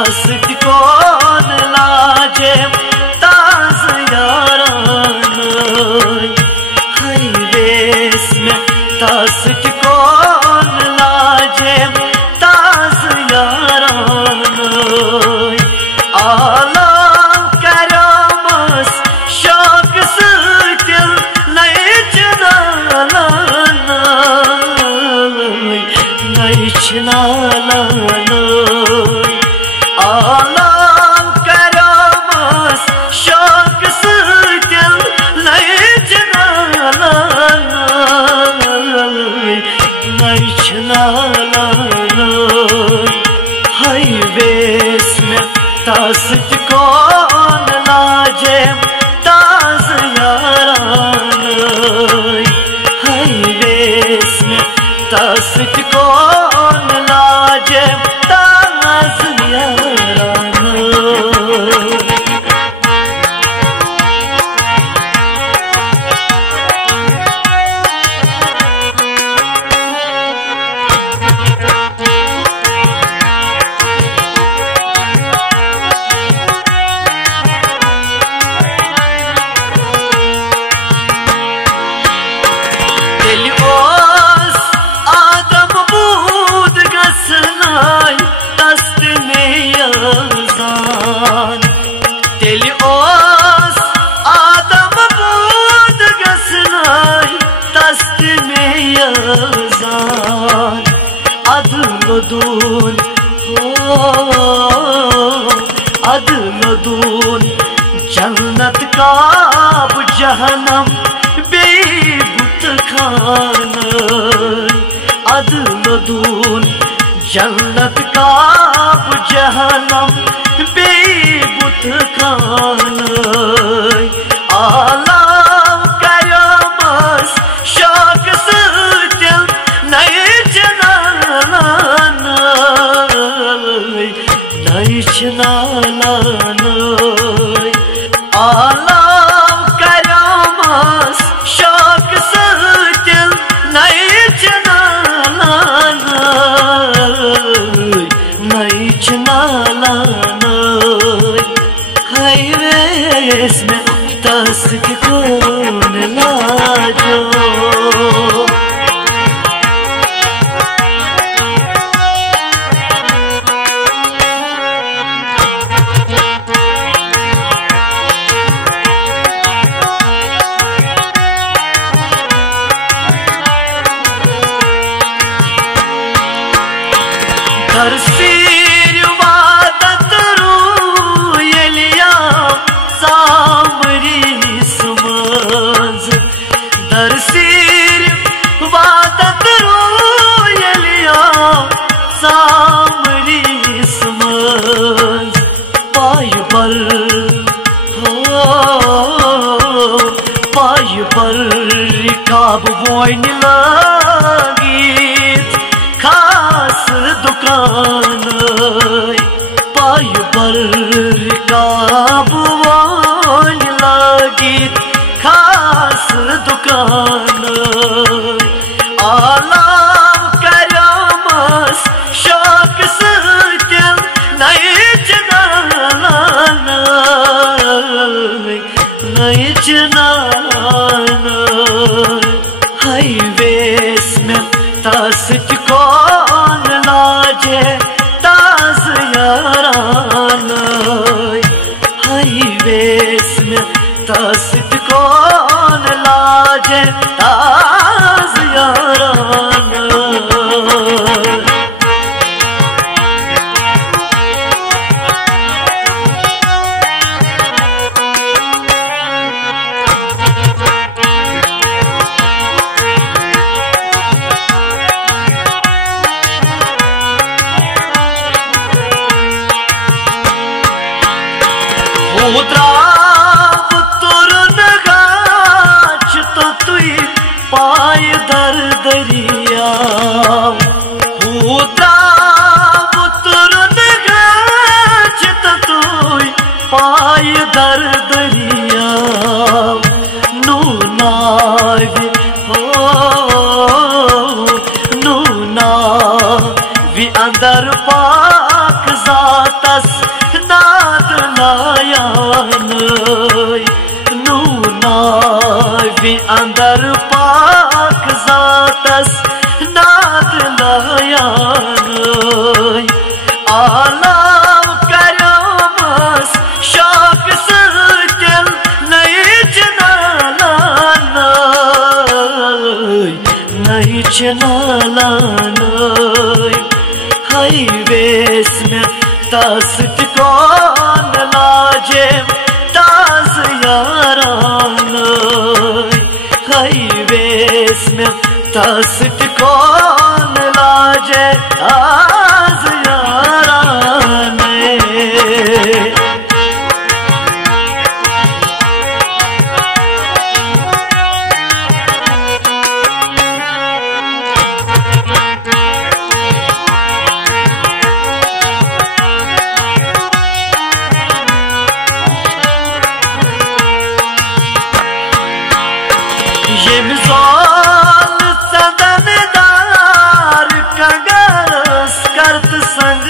तास कौन लाजे ताज यारान हाय वेस में तास कौन लाजे ताज यारान आला करमस शौक सतिल नई चनालान नई चनालान आला करमस शौक सतिल नई चनालान नई चनालान हाय वेस में तास कौन लाजे ताज यारान हाय वेस में तास कौन लाजे ताज यारान अदलदून अदलदून जन्नत काब जहनम बेबुत खान अदलदून जन्नत काब जहनम बेबुत खान आला करमस शौक सतिल नई चनालान नई चनालान आला करमस शौक सतिल नई चनालान नई चनालान हाय वेस में तास कौन लाजो दरसीर वादत रूयलिया सामरी समझ दरसीर वादत रूयलिया सामरी समझ पाय पर रिकाब बोइन लगीत खास दुकान पाय पर रिकाब बोइन लगीत खास दुकान आला करमस शौक सतिल नई चनालान नई चनालान हाय वेस में तास कौन लाजे ताज यारान हाय वेस में तास कौन लाजे ताज यारान उद्राव तुरन गाछ तो तुई पाय दर दरिया उद्राव तुरन गाछ तो तुई पाय दर दरिया नूनावि नूना वि अंदर पाक जातस नाद लायान नूनावि अंदर पाक जातस नाद लायान आलाव करमस शाक सतिल नहीं चनालान नहीं चनालान हाईवेस में तस टिकान लाजे ताज यारान हाईवेस में तस टिकान लाजे ताज यारान मिसाल सदनदार कगस करत संग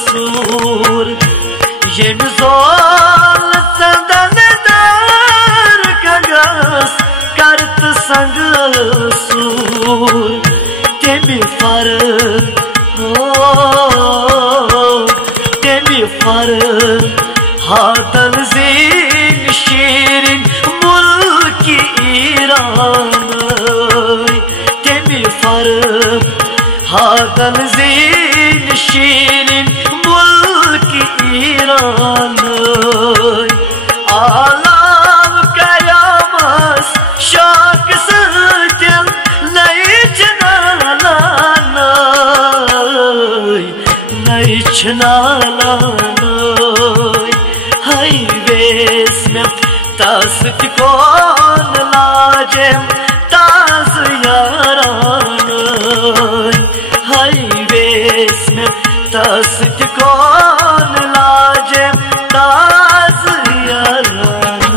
सूर ये मिसाल सदनदार कगस करत संग सूर तेमी फर हादल ज़ीन शीरिन मुल्की ईरान तेमी फर हादल ज़ीन शीरिन मुल्की ईरान आलाव कयामस शाक सतिल नहीं चनालान नहीं चनालान हाईवेस में तस टिकान लाजे ताज यारान हाईवेस में तस टिकान लाजे ताज यारान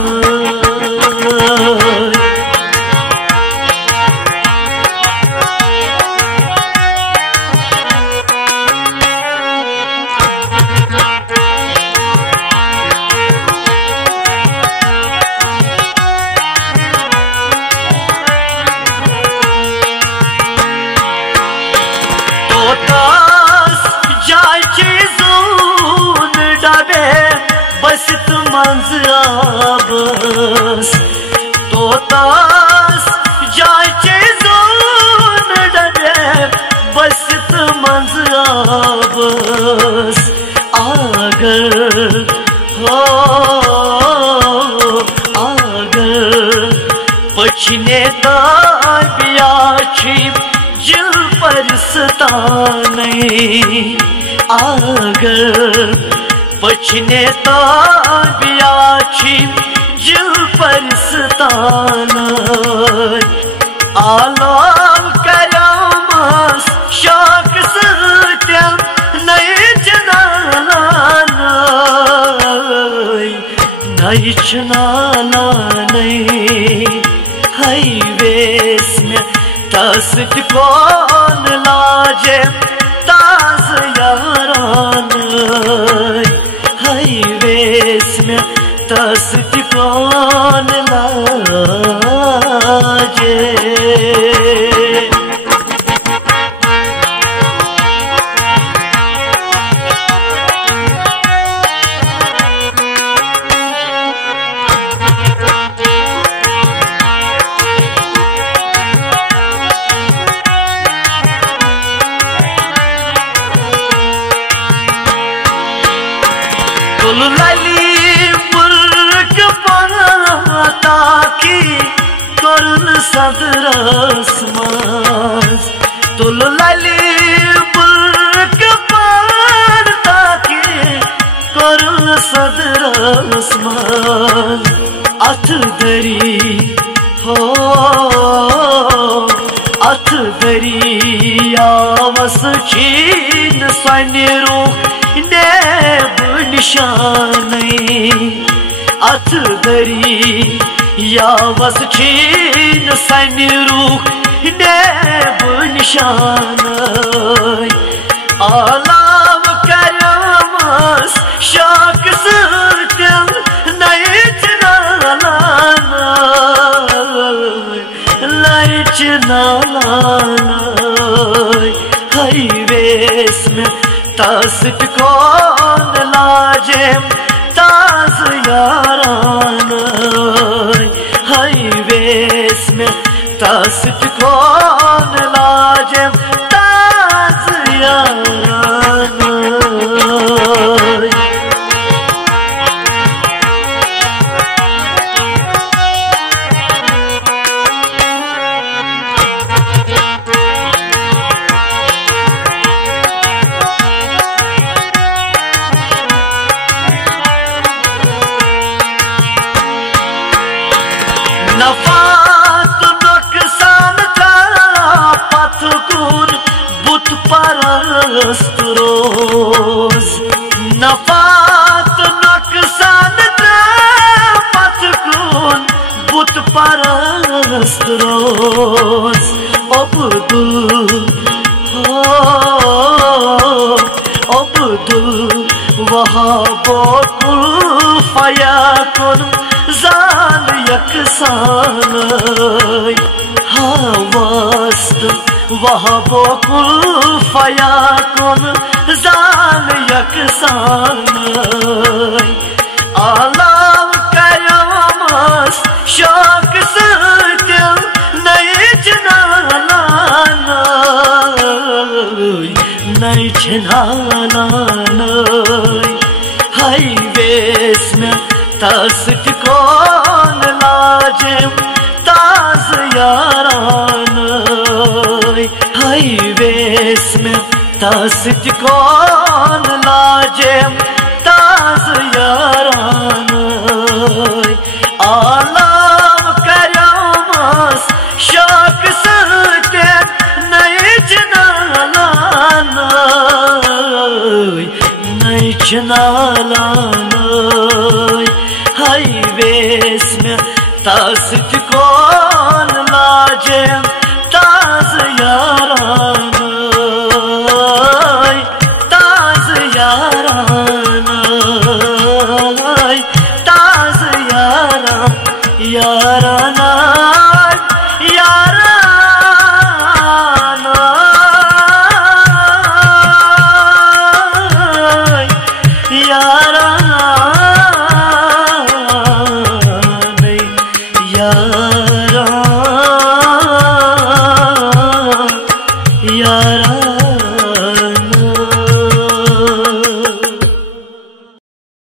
बसित मंज आबस तोतास जाचे जोन डबे बसित मंज आबस आगर हो आगर पछने ताबिया छिप जिल परस्ताने आगर पछने ताबिया छिप जिल परस्तान आलाव करमस शाक सतिल नहीं चनालान नहीं चनालान हाईवेस में तस टिकान लाजे ताज यारान हाईवेस में तस टिकान लाजे लाली मुल्क पाता की करुल सदरसमास तुल लाली मुल्क पाता की करुल सदरसमास अथ दरी हो अथ दरिया वस छीन सनेरो नेब निशान अथ दरिया वस छीन सनेरो नेब निशान आलाव करम वेस में तासट कौन लाजेम ताज यारान हाय वेस में तासट कौन लाजेम ताज यारान नफात नुकसान का पथ कुन बुत परस्त रोज नफात नुकसान का पथ कुन बुत परस्त रोज अब्दुल वहाब कुल फयाकुन जान यकसान हावस्त वहाब कुल फयाकुन जान यकसान आलाम कयामस शौक सतिल नई जनालान नई छनालान हाय वेस में तासट कौन लाजेम ताज यारान हाय वेस में तासट कौन लाजेम ताज यारान आलाम कयामस शौक सते नई जनालान नई जनालान हाय वेस में तासट कौन लाजेम ताज यारान